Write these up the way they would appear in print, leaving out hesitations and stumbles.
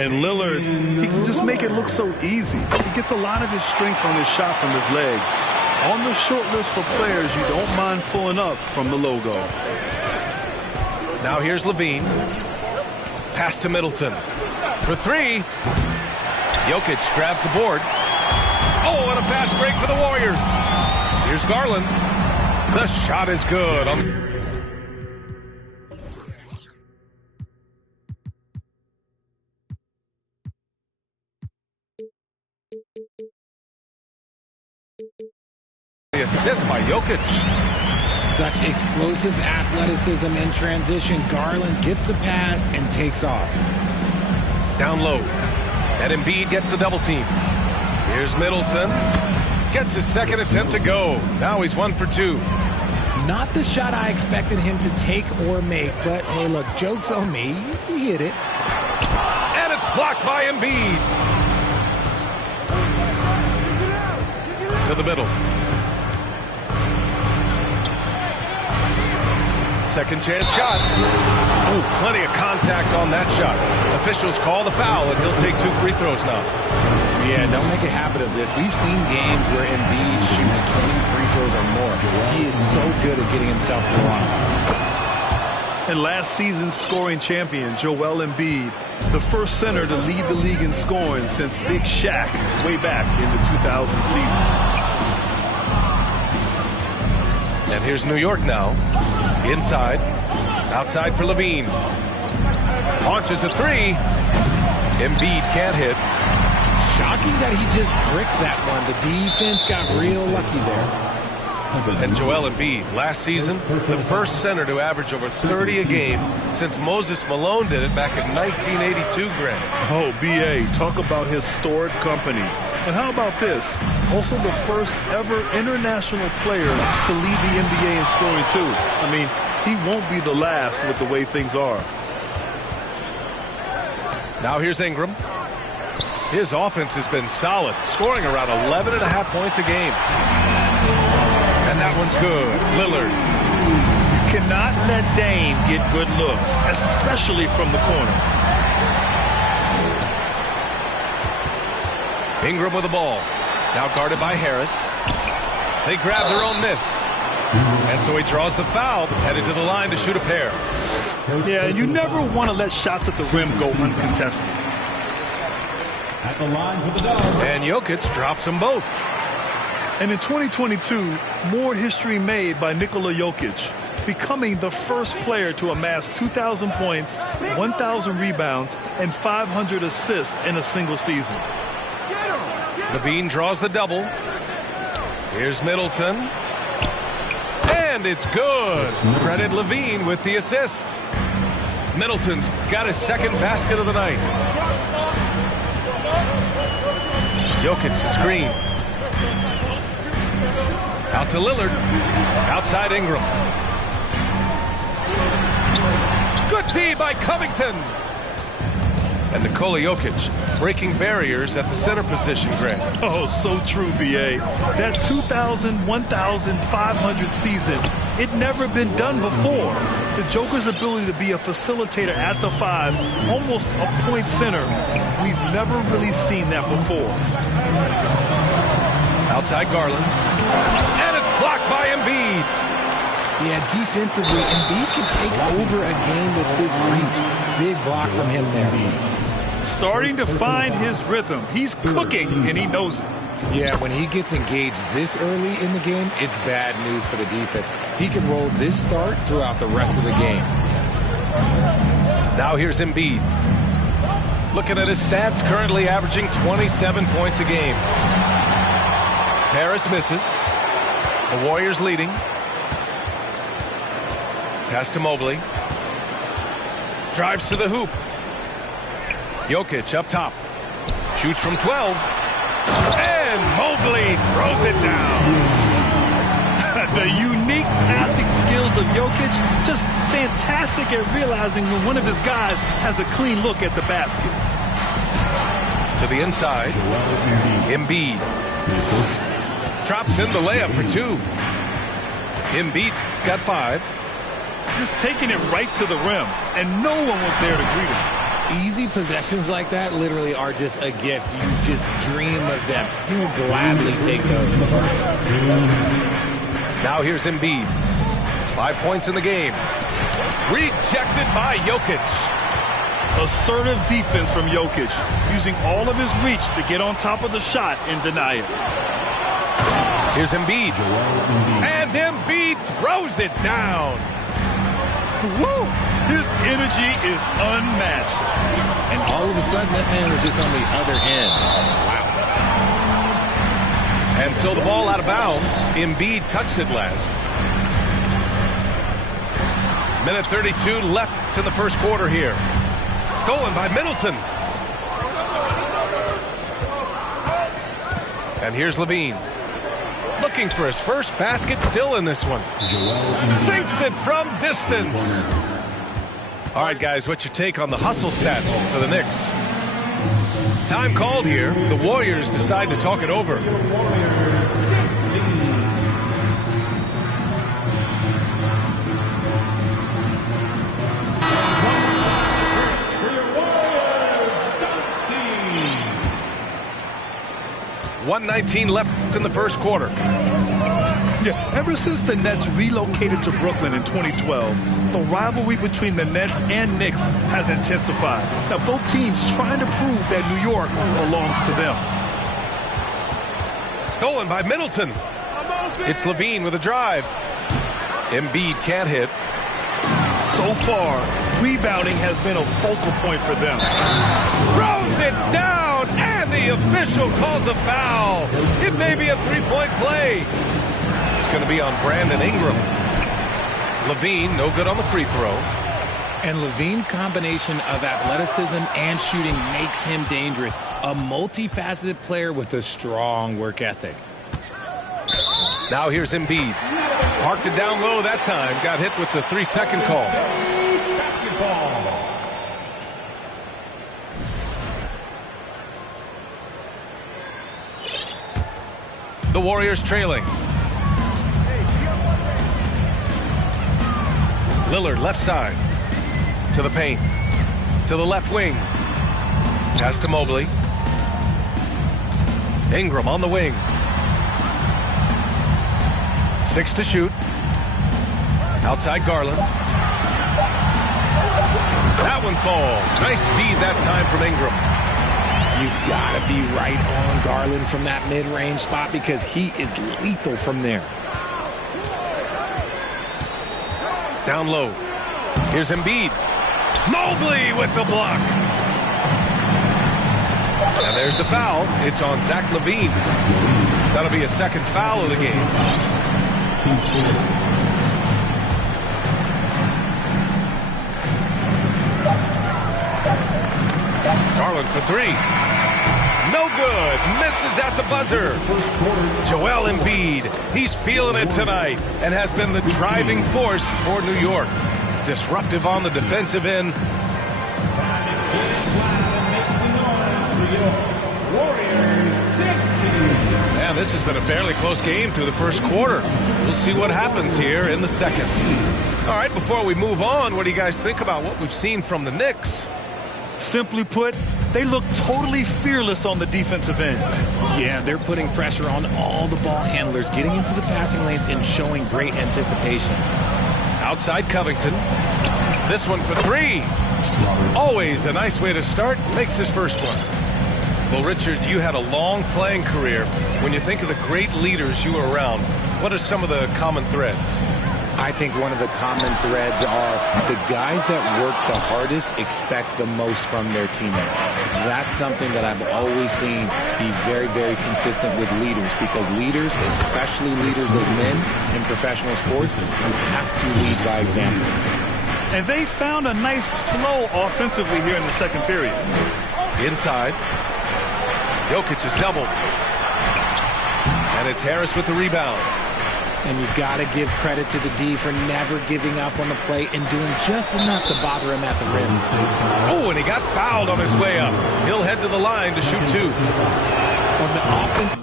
And Lillard, he can just make it look so easy. He gets a lot of his strength on his shot from his legs. On the short list for players you don't mind pulling up from the logo. Now here's LaVine. Pass to Middleton. For three. Jokic grabs the board. Oh, what a fast break for the Warriors. Here's Garland. The shot is good. The assist by Jokic. Such explosive athleticism in transition. Garland gets the pass and takes off. Down low. And Embiid gets the double team. Here's Middleton. Gets his second attempt to go. Now he's 1 for 2. Not the shot I expected him to take or make, but hey, look, joke's on me. He hit it. And it's blocked by Embiid. To the middle. Second chance shot. Oh, plenty of contact on that shot. Officials call the foul, and he'll take 2 free throws now. Yeah, don't make a habit of this. We've seen games where Embiid shoots 20 free throws or more. He is so good at getting himself to the line. And last season's scoring champion, Joel Embiid, the first center to lead the league in scoring since Big Shaq way back in the 2000 season. And here's New York now. Inside. Outside for LaVine. Launches a three. Embiid can't hit. Shocking that he just bricked that one. The defense got real lucky there. And Joel Embiid, last season, the first center to average over 30 a game since Moses Malone did it back in 1982, Grant. Oh, B.A., talk about historic company. And how about this? Also the first ever international player to lead the NBA in scoring, too. I mean, he won't be the last with the way things are. Now here's Ingram. His offense has been solid, scoring around 11.5 points a game. And that one's good. Lillard. You cannot let Dame get good looks, especially from the corner. Ingram with the ball. Now guarded by Harris. They grab their own miss. And so he draws the foul, headed to the line to shoot a pair. Yeah, you never want to let shots at the rim go uncontested. At the line for the dog. And Jokic drops them both. And in 2022, more history made by Nikola Jokic, becoming the first player to amass 2,000 points, 1,000 rebounds, and 500 assists in a single season. LaVine draws the double. Here's Middleton. And it's good. Credit LaVine with the assist. Middleton's got his second basket of the night. Jokic the screen. Out to Lillard. Outside Ingram. Good D by Covington. And Nikola Jokic breaking barriers at the center position, Grant. Oh, so true, B.A. That 2,000, 1,500 season, it never been done before. The Joker's ability to be a facilitator at the 5, almost a point center, we've never really seen that before. Outside Garland. And it's blocked by Embiid. Yeah, defensively, Embiid can take over a game with his reach. Big block from him there. Starting to find his rhythm. He's cooking, and he knows it. Yeah, when he gets engaged this early in the game, it's bad news for the defense. He can roll this start throughout the rest of the game. Now here's Embiid. Looking at his stats, currently averaging 27 points a game. Harris misses. The Warriors leading. Pass to Mobley. Drives to the hoop. Jokic up top. Shoots from 12. And Mobley throws it down. The unique passing skills of Jokic, just fantastic at realizing when one of his guys has a clean look at the basket. To the inside. Embiid. Drops in the layup for 2. Embiid's got 5. Just taking it right to the rim, and no one was there to greet him. Easy possessions like that literally are just a gift. You just dream of them. He'll gladly take those. Now here's Embiid. 5 points in the game. Rejected by Jokic. Assertive defense from Jokic, using all of his reach to get on top of the shot and deny it. Here's Embiid. And Embiid throws it down. Woo! His energy is unmatched. And all of a sudden, that man was just on the other end. Wow. And so the ball out of bounds. Embiid touched it last. Minute 32 left in the first quarter here. Stolen by Middleton. And here's Levine. Looking for his first basket, still in this one. Sinks it from distance. All right, guys, what's your take on the hustle stats for the Knicks? Time called here. The Warriors decide to talk it over. .119 left in the first quarter. Yeah, ever since the Nets relocated to Brooklyn in 2012, the rivalry between the Nets and Knicks has intensified. Now, both teams trying to prove that New York belongs to them. Stolen by Middleton. It's Levine with a drive. Embiid can't hit. So far, rebounding has been a focal point for them. Throws it down, and the official calls a foul. It may be a three-point play. It's going to be on Brandon Ingram. Levine, no good on the free throw. And Levine's combination of athleticism and shooting makes him dangerous. A multifaceted player with a strong work ethic. Now here's Embiid. Parked it down low that time. Got hit with the 3-second call. The Warriors trailing. Lillard left side. To the paint. To the left wing. Pass to Mobley. Ingram on the wing. 6 to shoot. Outside Garland. That one falls. Nice feed that time from Ingram. You've got to be right on Garland from that mid-range spot because he is lethal from there. Down low. Here's Embiid. Mobley with the block. And there's the foul. It's on Zach LaVine. That'll be a second foul of the game. Garland for three. No good. Misses at the buzzer. Joel Embiid. He's feeling it tonight and has been the driving force for New York. Disruptive on the defensive end. Man, this has been a fairly close game through the first quarter. We'll see what happens here in the second. All right, before we move on, what do you guys think about what we've seen from the Knicks? Simply put, they look totally fearless on the defensive end. Yeah, they're putting pressure on all the ball handlers, getting into the passing lanes and showing great anticipation. Outside Covington. This one for three. Always a nice way to start. Makes his first one. Well, Richard, you had a long playing career. When you think of the great leaders you were around, what are some of the common threads? I think one of the common threads are the guys that work the hardest expect the most from their teammates. That's something that I've always seen be very, very consistent with leaders, because leaders, especially leaders of men in professional sports, you have to lead by example. And they found a nice flow offensively here in the second period. Inside. Jokic is doubled. And it's Harris with the rebound. And you've got to give credit to the D for never giving up on the play and doing just enough to bother him at the rim. Oh, and he got fouled on his way up. He'll head to the line to shoot two. On the offense.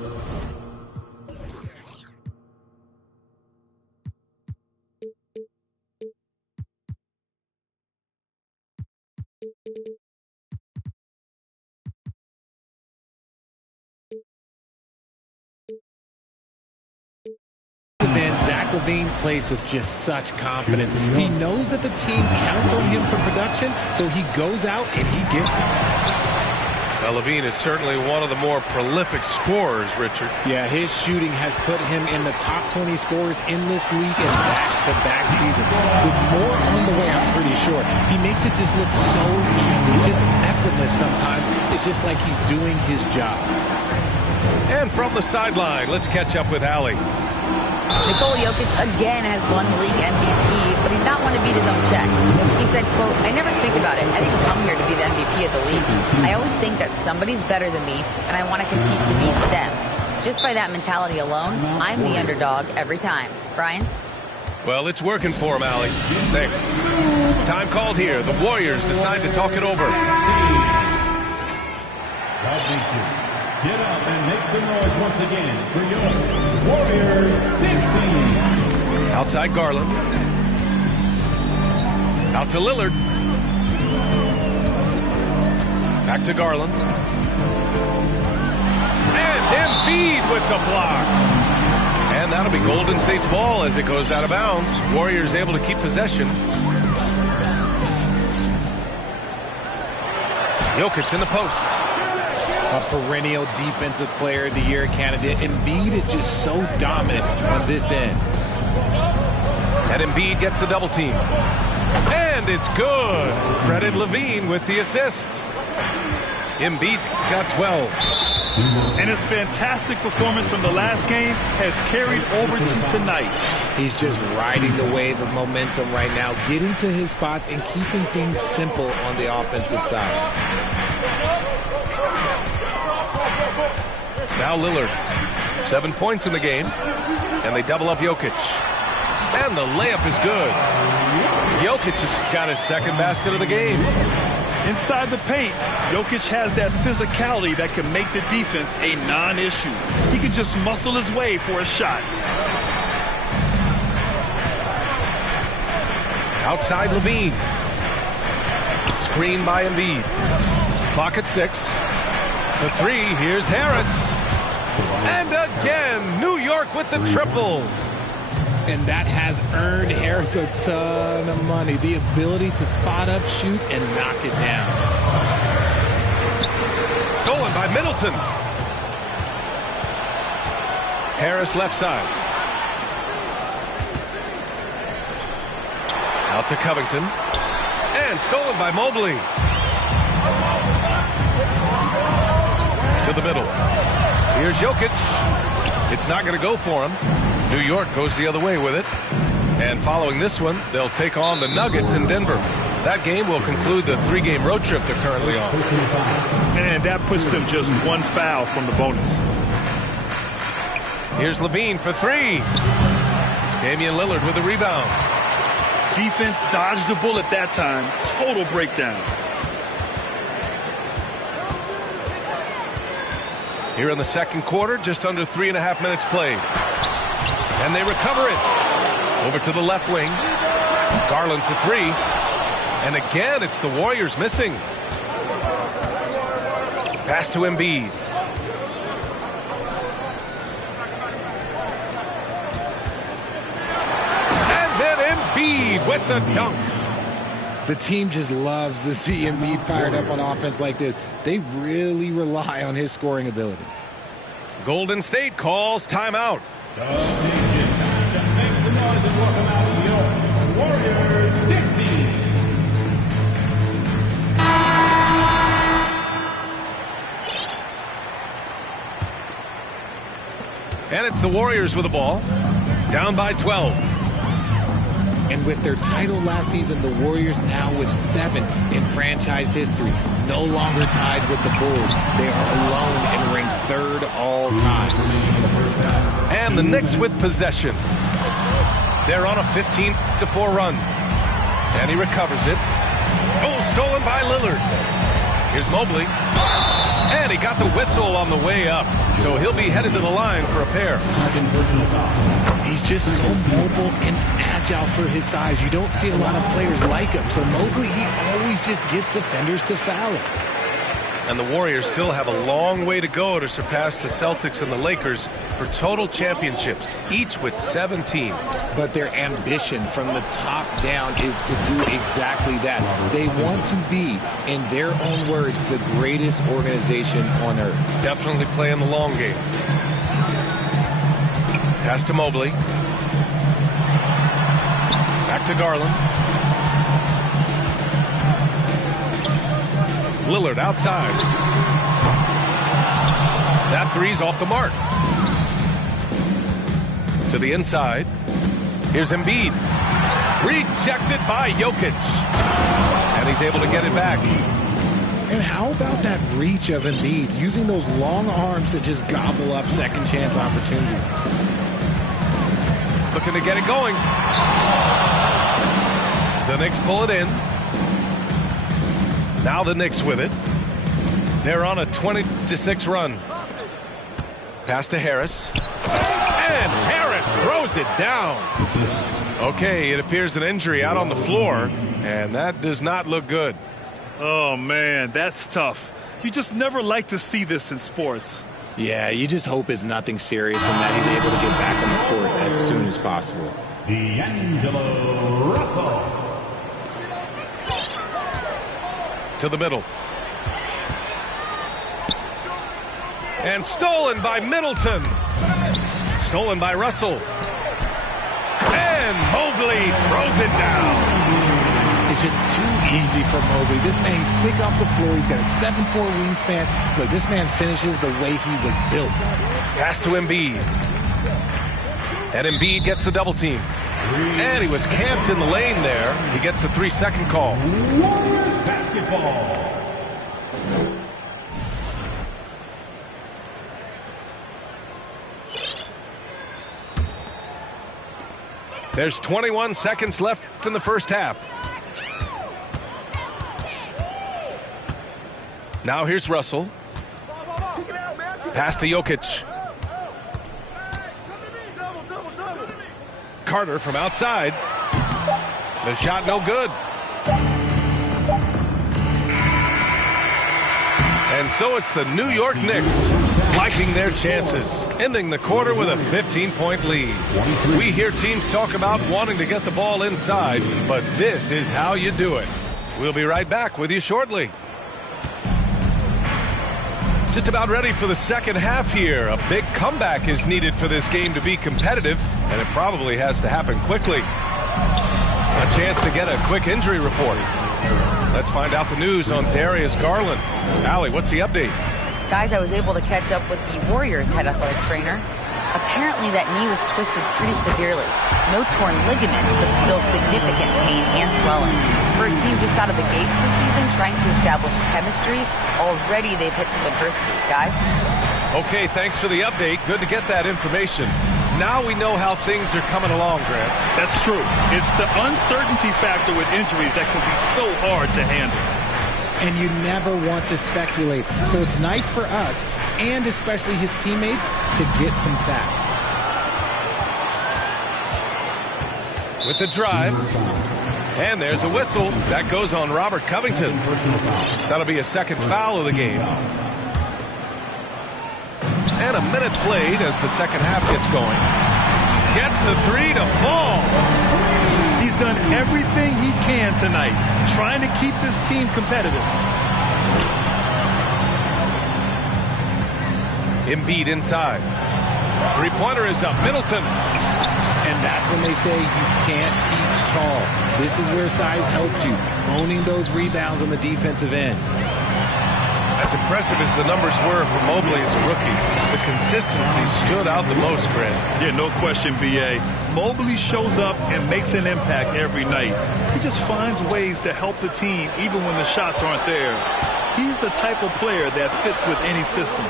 LaVine plays with just such confidence. He knows that the team counts on him for production, so he goes out and he gets it. Now, LaVine is certainly one of the more prolific scorers, Richard. Yeah, his shooting has put him in the top 20 scorers in this league in back-to-back seasons. With more on the way, I'm pretty sure. He makes it just look so easy, just effortless sometimes. It's just like he's doing his job. And from the sideline, let's catch up with Allie. Nikola Jokic again has won the league MVP, but he's not one to beat his own chest. He said, quote, "I never think about it. I didn't come here to be the MVP of the league. I always think that somebody's better than me, and I want to compete to beat them. Just by that mentality alone, I'm the underdog every time." Brian? Well, it's working for him, Allie. Thanks. Time called here. The Warriors decide to talk it over. Get up and make some noise once again for your Warriors 16. Outside Garland. Out to Lillard. Back to Garland. And Embiid with the block. And that'll be Golden State's ball as it goes out of bounds. Warriors able to keep possession. Jokic in the post. A perennial defensive player of the year candidate. Embiid is just so dominant on this end. And Embiid gets the double team. And it's good. Credit LaVine with the assist. Embiid's got 12. And his fantastic performance from the last game has carried over to tonight. He's just riding the wave of momentum right now, getting to his spots and keeping things simple on the offensive side. Now Lillard, 7 points in the game, and they double up Jokic. And the layup is good. Jokic has got his second basket of the game. Inside the paint, Jokic has that physicality that can make the defense a non-issue. He can just muscle his way for a shot. Outside LaVine. Screen by Embiid. Clock at 6. For 3, here's Harris. And again, New York with the triple. And that has earned Harris a ton of money. The ability to spot up, shoot, and knock it down. Stolen by Middleton. Harris left side. Out to Covington. And stolen by Mobley. To the middle. Here's Jokic. It's not going to go for him. New York goes the other way with it. And following this one, they'll take on the Nuggets in Denver. That game will conclude the 3-game road trip they're currently on. And that puts them just one foul from the bonus. Here's LaVine for 3. Damian Lillard with the rebound. Defense dodged the bullet that time. Total breakdown. Here in the second quarter, just under 3.5 minutes played. And they recover it. Over to the left wing. Garland for 3. And again, it's the Warriors missing. Pass to Embiid. And then Embiid with the dunk. The team just loves to see Embiid fired up on offense like this. They really rely on his scoring ability. Golden State calls timeout. Make some noise and welcome out your Warriors 16. And it's the Warriors with the ball. Down by 12. And with their title last season, the Warriors now with 7 in franchise history. No longer tied with the Bulls. They are alone and ranked 3rd all time. And the Knicks with possession. They're on a 15-4 run. And he recovers it. Oh, stolen by Lillard. Here's Mobley. And he got the whistle on the way up. So he'll be headed to the line for a pair. He's just so mobile and agile for his size. You don't see a lot of players like him. So Mobley, he always just gets defenders to foul him. And the Warriors still have a long way to go to surpass the Celtics and the Lakers for total championships, each with 17. But their ambition from the top down is to do exactly that. They want to be, in their own words, the greatest organization on earth. Definitely playing the long game. Pass to Mobley. Back to Garland. Lillard outside. That three's off the mark. To the inside. Here's Embiid. Rejected by Jokic. And he's able to get it back. And how about that reach of Embiid, using those long arms to just gobble up second chance opportunities? Looking to get it going. The Knicks pull it in. Now the Knicks with it. They're on a 20-6 run. Pass to Harris. And Harris throws it down. Okay, it appears an injury out on the floor, and that does not look good. Oh, man, that's tough. You just never like to see this in sports. Yeah, you just hope it's nothing serious and that he's able to get back on the court as soon as possible. D'Angelo Russell. To the middle. And stolen by Middleton. Stolen by Russell. And Mobley throws it down. It's just too easy for Mobley. This man, he's quick off the floor. He's got a 7'4" wingspan, but this man finishes the way he was built. Pass to Embiid. And Embiid gets the double team. And he was camped in the lane there. He gets a 3-second call. Warriors basketball. There's 21 seconds left in the first half. Now here's Russell. Pass to Jokic. Carter from outside. The shot no good. And so it's the New York Knicks liking their chances, ending the quarter with a 15-point lead. We hear teams talk about wanting to get the ball inside, but this is how you do it. We'll be right back with you shortly. Just about ready for the second half here. A big comeback is needed for this game to be competitive, and it probably has to happen quickly. A chance to get a quick injury report. Let's find out the news on Darius Garland. Allie, what's the update? Guys, I was able to catch up with the Warriors head athletic trainer. Apparently that knee was twisted pretty severely. No torn ligaments, but still significant pain and swelling. For a team just out of the gates this season, trying to establish chemistry, already they've hit some adversity. Guys? Okay, thanks for the update. Good to get that information. Now we know how things are coming along, Grant. That's true. It's the uncertainty factor with injuries that can be so hard to handle. And you never want to speculate. So it's nice for us, and especially his teammates, to get some facts. With the drive. And there's a whistle. That goes on Robert Covington. That'll be a second foul of the game. And a minute played as the second half gets going. Gets the three to fall. He's done everything he can tonight, trying to keep this team competitive. Embiid inside. Three-pointer is up. Middleton. And that's when they say you can't teach tall. This is where size helps you, owning those rebounds on the defensive end. As impressive as the numbers were for Mobley as a rookie, the consistency stood out the most, Grant. Yeah, no question, B.A. Mobley shows up and makes an impact every night. He just finds ways to help the team even when the shots aren't there. He's the type of player that fits with any system.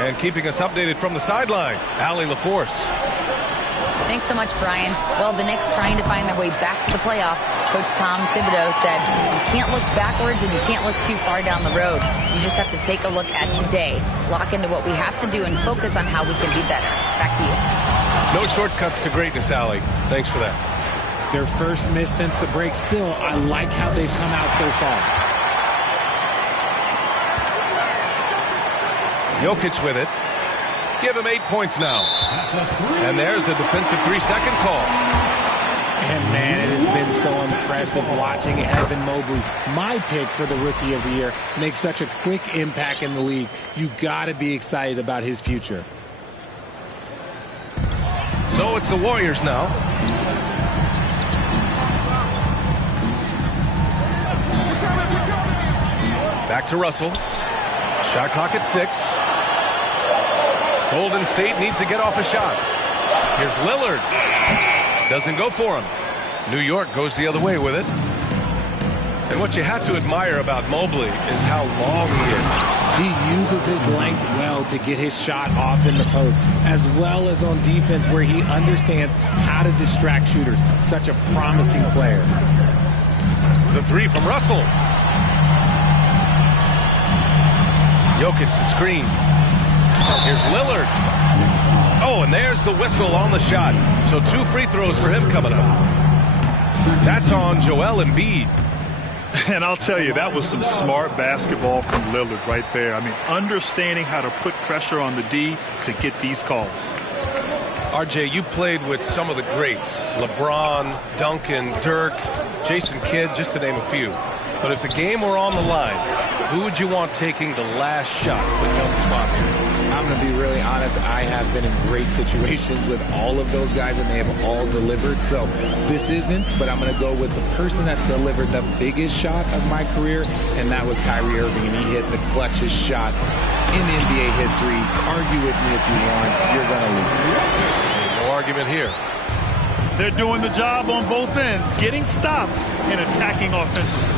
And keeping us updated from the sideline, Allie LaForce. Thanks so much, Brian. Well, the Knicks trying to find their way back to the playoffs. Coach Tom Thibodeau said, you can't look backwards and you can't look too far down the road. You just have to take a look at today, lock into what we have to do, and focus on how we can be better. Back to you. No shortcuts to greatness, Allie. Thanks for that. Their first miss since the break. Still, I like how they've come out so far. Jokic with it. Give him 8 points now. And there's a defensive 3-second call. And, man, it has been so impressive watching Evan Mobley, my pick for the Rookie of the Year, make such a quick impact in the league. You got to be excited about his future. So it's the Warriors now. Back to Russell. Shot clock at 6. Golden State needs to get off a shot. Here's Lillard. Doesn't go for him. New York goes the other way with it. And what you have to admire about Mobley is how long he is. He uses his length well to get his shot off in the post, as well as on defense where he understands how to distract shooters. Such a promising player. The 3 from Russell. Jokic the screen. Here's Lillard. Oh, and there's the whistle on the shot. So 2 free throws for him coming up. That's on Joel Embiid. And I'll tell you, that was some smart basketball from Lillard right there. I mean, understanding how to put pressure on the D to get these calls. RJ, you played with some of the greats. LeBron, Duncan, Dirk, Jason Kidd, just to name a few. But if the game were on the line, who would you want taking the last shot? Put you on the spot here. I'm going to be really honest. I have been in great situations with all of those guys, and they have all delivered. So this isn't, but I'm going to go with the person that's delivered the biggest shot of my career, and that was Kyrie Irving. And he hit the clutchest shot in NBA history. Argue with me if you want. You're going to lose. No argument here. They're doing the job on both ends, getting stops and attacking offensively.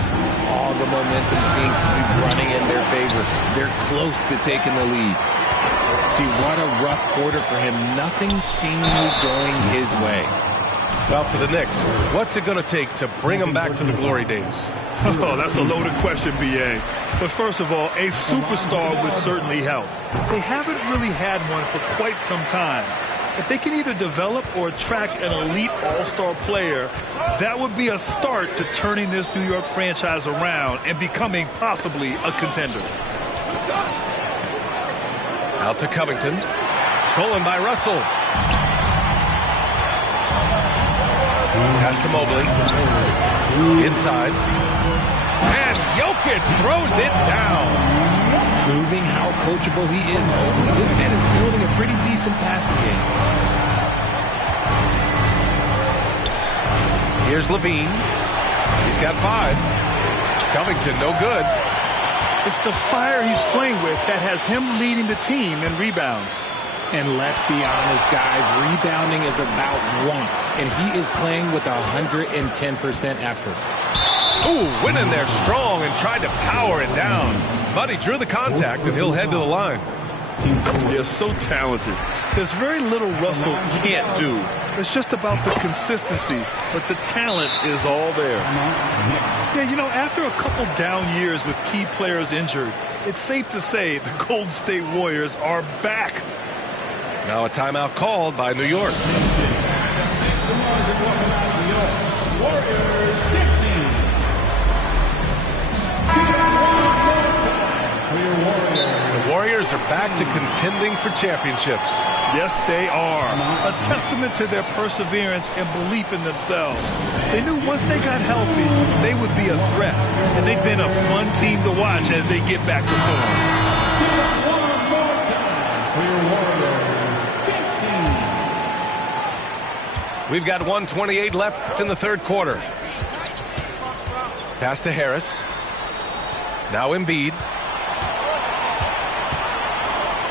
All the momentum seems to be running in their favor. They're close to taking the lead. See, what a rough quarter for him. Nothing seemingly going his way. Well, for the Knicks, what's it going to take to bring them back to the glory days? Oh, that's a loaded question, B.A. But first of all, a superstar would certainly help. They haven't really had one for quite some time. If they can either develop or attract an elite all-star player, that would be a start to turning this New York franchise around and becoming possibly a contender. Out to Covington. Stolen by Russell. Pass to Mobley. Inside. And Jokic throws it down. Proving how coachable he is. Mobley, this man is building a pretty decent passing game. Here's Levine. He's got 5. Covington, no good. It's the fire he's playing with that has him leading the team in rebounds. And let's be honest, guys, rebounding is about want. And he is playing with 110% effort. Ooh, went in there strong and tried to power it down. But he drew the contact, and he'll head to the line. They're so talented. There's very little Russell can't do. It's just about the consistency, but the talent is all there. Yeah, you know, after a couple down years with key players injured, it's safe to say the Golden State Warriors are back. Now a timeout called by New York. The Warriors are back to contending for championships. Yes, they are. A testament to their perseverance and belief in themselves. They knew once they got healthy, they would be a threat. And they've been a fun team to watch as they get back to form. We've got 1:28 left in the third quarter. Pass to Harris. Now Embiid.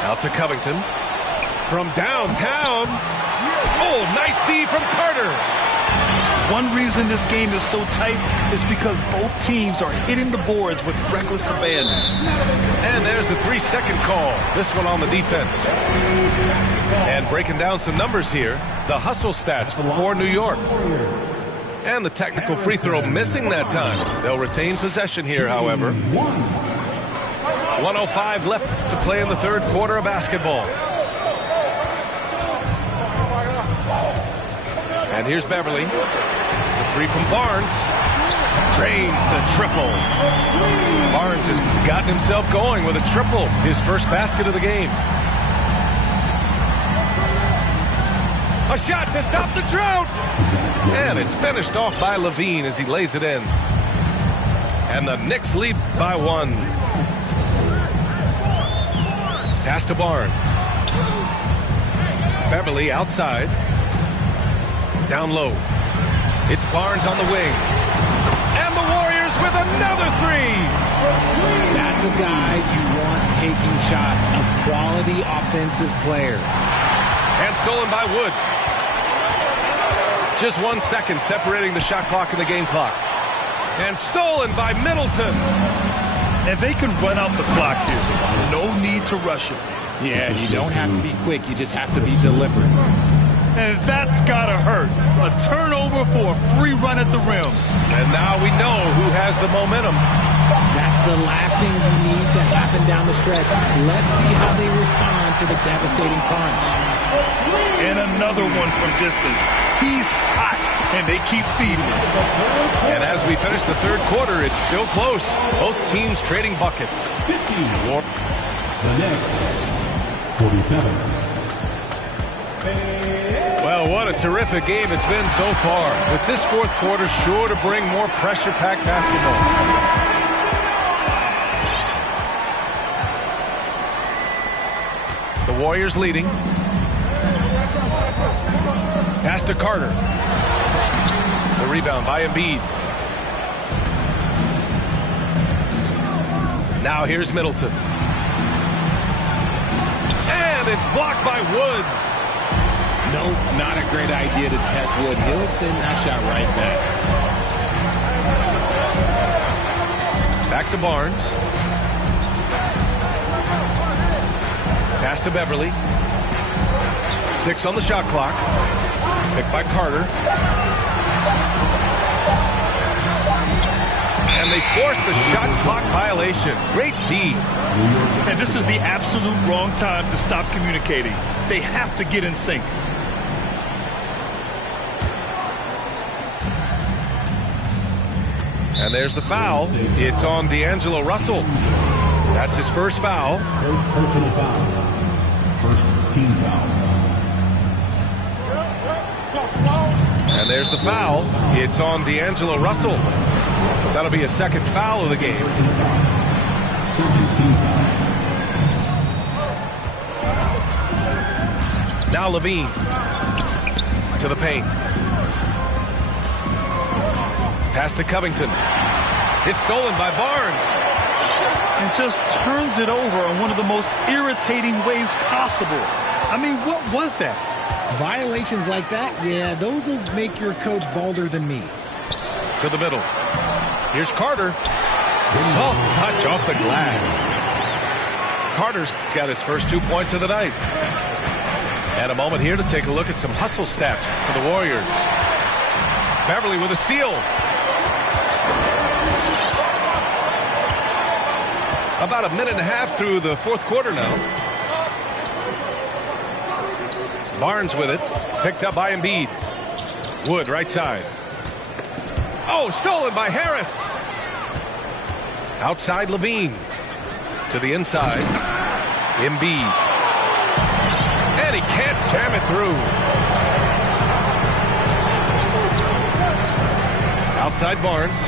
Out to Covington. From downtown. Oh, nice D from Carter. One reason this game is so tight is because both teams are hitting the boards with reckless abandon. And there's the 3-second call. This one on the defense. And breaking down some numbers here, the hustle stats for New York. And the technical free throw missing that time. They'll retain possession here, however. 1:05 left to play in the third quarter of basketball. And here's Beverly. The 3 from Barnes. Drains the triple. Barnes has gotten himself going with a triple. His first basket of the game. A shot to stop the drought. And it's finished off by Levine as he lays it in. And the Knicks lead by 1. Pass to Barnes. Beverly outside. Down low. It's Barnes on the wing. And the Warriors with another 3. That's a guy you want taking shots. A quality offensive player. And stolen by Wood. Just 1 second separating the shot clock and the game clock. And stolen by Middleton. And they can run out the clock here. No need to rush it. Yeah, you don't have to be quick. You just have to be deliberate. And that's got to hurt. A turnover for a free run at the rim. And now we know who has the momentum. That's the last thing you need to happen down the stretch. Let's see how they respond to the devastating punch. And another one from distance. He's hot, and they keep feeding him. And as we finish the third quarter, it's still close. Both teams trading buckets. 50. The Knicks, 47. Well, what a terrific game it's been so far. With this fourth quarter sure to bring more pressure-packed basketball. The Warriors leading. Pass to Carter. The rebound by Embiid. Now here's Middleton. And it's blocked by Wood. Nope, not a great idea to test Wood. He'll send that shot right back. Back to Barnes. Pass to Beverly. 6 on the shot clock. Picked by Carter. And they force the shot clock violation. Great D. And this is the absolute wrong time to stop communicating. They have to get in sync. And there's the foul. It's on D'Angelo Russell. That's his first foul. First personal foul. First team foul. And there's the foul. It's on D'Angelo Russell. That'll be a second foul of the game. Second team foul. Now Levine. To the paint. Pass to Covington. It's stolen by Barnes. And just turns it over in one of the most irritating ways possible. I mean, what was that? Violations like that, yeah, those will make your coach bolder than me. To the middle. Here's Carter. Soft touch off the glass. Carter's got his first 2 points of the night. And a moment here to take a look at some hustle stats for the Warriors. Beverly with a steal. About a minute and a half through the fourth quarter now. Barnes with it. Picked up by Embiid. Wood right side. Oh, stolen by Harris. Outside Levine. To the inside. Embiid. And he can't jam it through. Outside Barnes.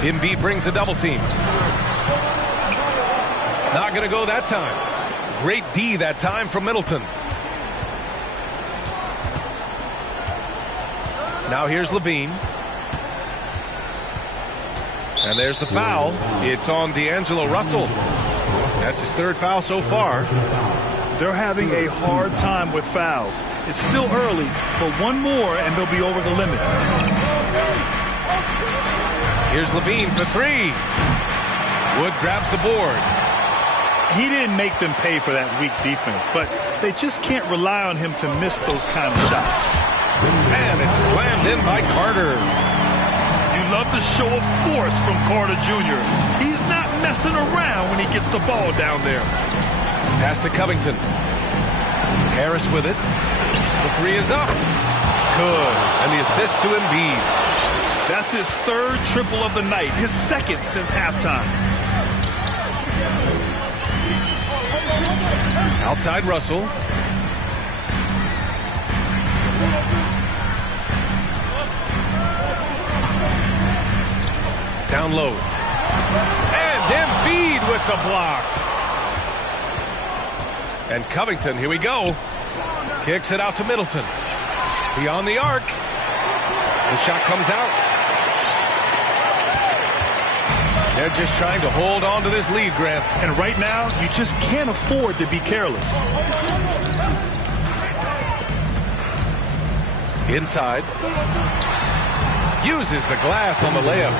Embiid brings a double team. Not going to go that time. Great D that time from Middleton. Now here's Levine. And there's the foul. It's on D'Angelo Russell. That's his third foul so far. They're having a hard time with fouls. It's still early, but one more and they'll be over the limit. Here's Levine for 3. Wood grabs the board. He didn't make them pay for that weak defense, but they just can't rely on him to miss those kind of shots. And it's slammed in by Carter. You love the show of force from Carter Jr. He's not messing around when he gets the ball down there. Pass to Covington. Harris with it. The 3 is up. Good. And the assist to Embiid. That's his third triple of the night, his second since halftime. Outside Russell. Down low. And Embiid with the block. And Covington, here we go. Kicks it out to Middleton. Beyond the arc. The shot comes out. They're just trying to hold on to this lead, Grant. And right now, you just can't afford to be careless. Inside. Uses the glass on the layup.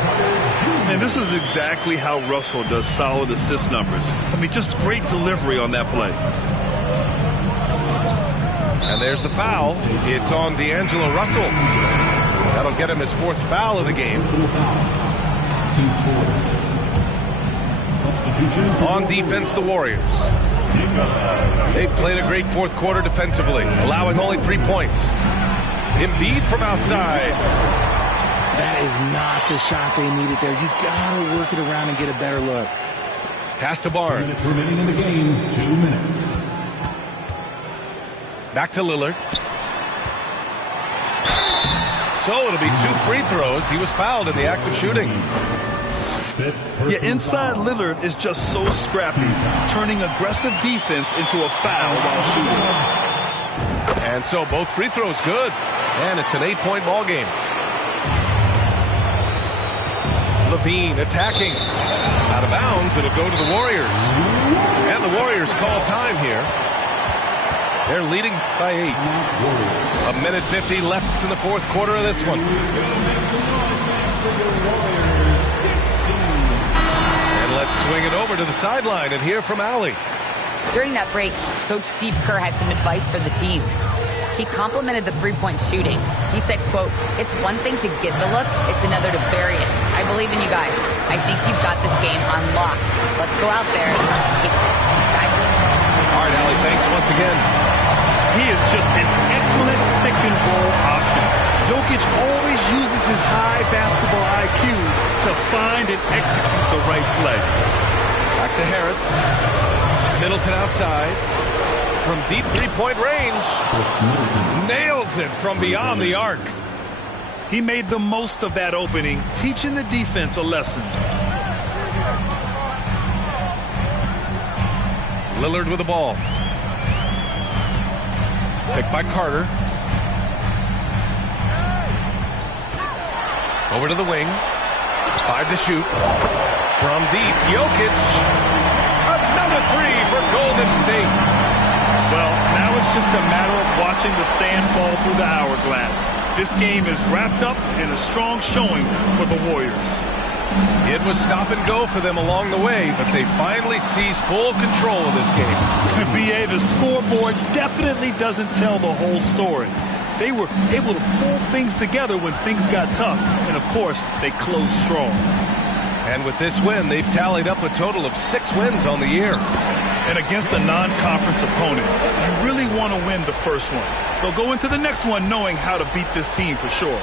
And this is exactly how Russell does solid assist numbers. I mean, just great delivery on that play. And there's the foul. It's on D'Angelo Russell. That'll get him his fourth foul of the game. On defense, the Warriors. They played a great fourth quarter defensively, allowing only 3 points. Embiid from outside. That is not the shot they needed there. You gotta work it around and get a better look. Pass to Barnes. 2 minutes remaining in the game. 2 minutes. Back to Lillard. So it'll be 2 free throws. He was fouled in the act of shooting. Yeah, inside Lillard is just so scrappy, turning aggressive defense into a foul while shooting. And so both free throws good. And it's an 8-point ball game. Levine attacking. Out of bounds, it'll go to the Warriors. And the Warriors call time here. They're leading by 8. 1:50 left in the fourth quarter of this one. And let's swing it over to the sideline and hear from Allie. During that break, Coach Steve Kerr had some advice for the team. He complimented the three-point shooting. He said, quote, "It's one thing to get the look, it's another to bury it. I believe in you guys. I think you've got this game on lock. Let's go out there and let's take this, guys." All right, Allie, thanks once again. He is just an excellent pick-and-roll option. Jokic always uses his high basketball IQ to find and execute the right play. Back to Harris. Middleton outside. From deep three-point range. Nails it from beyond the arc. He made the most of that opening, teaching the defense a lesson. Lillard with the ball. Picked by Carter. Over to the wing. 5 to shoot. From deep, Jokic. Another 3 for Golden State. Well, now it's just a matter of watching the sand fall through the hourglass. This game is wrapped up in a strong showing for the Warriors. It was stop and go for them along the way, but they finally seized full control of this game. BA, the scoreboard definitely doesn't tell the whole story. They were able to pull things together when things got tough, and of course, they closed strong. And with this win, they've tallied up a total of 6 wins on the year. And against a non-conference opponent, you really want to win the first one. They'll go into the next one knowing how to beat this team for sure.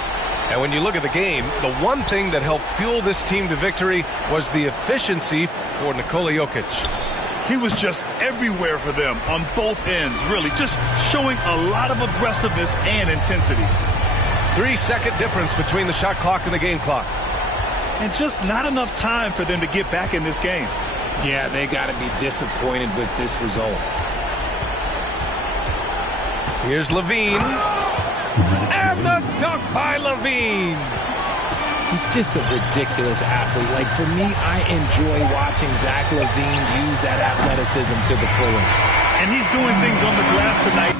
And when you look at the game, the one thing that helped fuel this team to victory was the efficiency for Nikola Jokic. He was just everywhere for them on both ends, really, just showing a lot of aggressiveness and intensity. 3-second difference between the shot clock and the game clock. And just not enough time for them to get back in this game. Yeah, they got to be disappointed with this result. Here's Levine. And the dunk by Levine. He's just a ridiculous athlete. Like, for me, I enjoy watching Zach LaVine use that athleticism to the fullest. And he's doing things on the glass tonight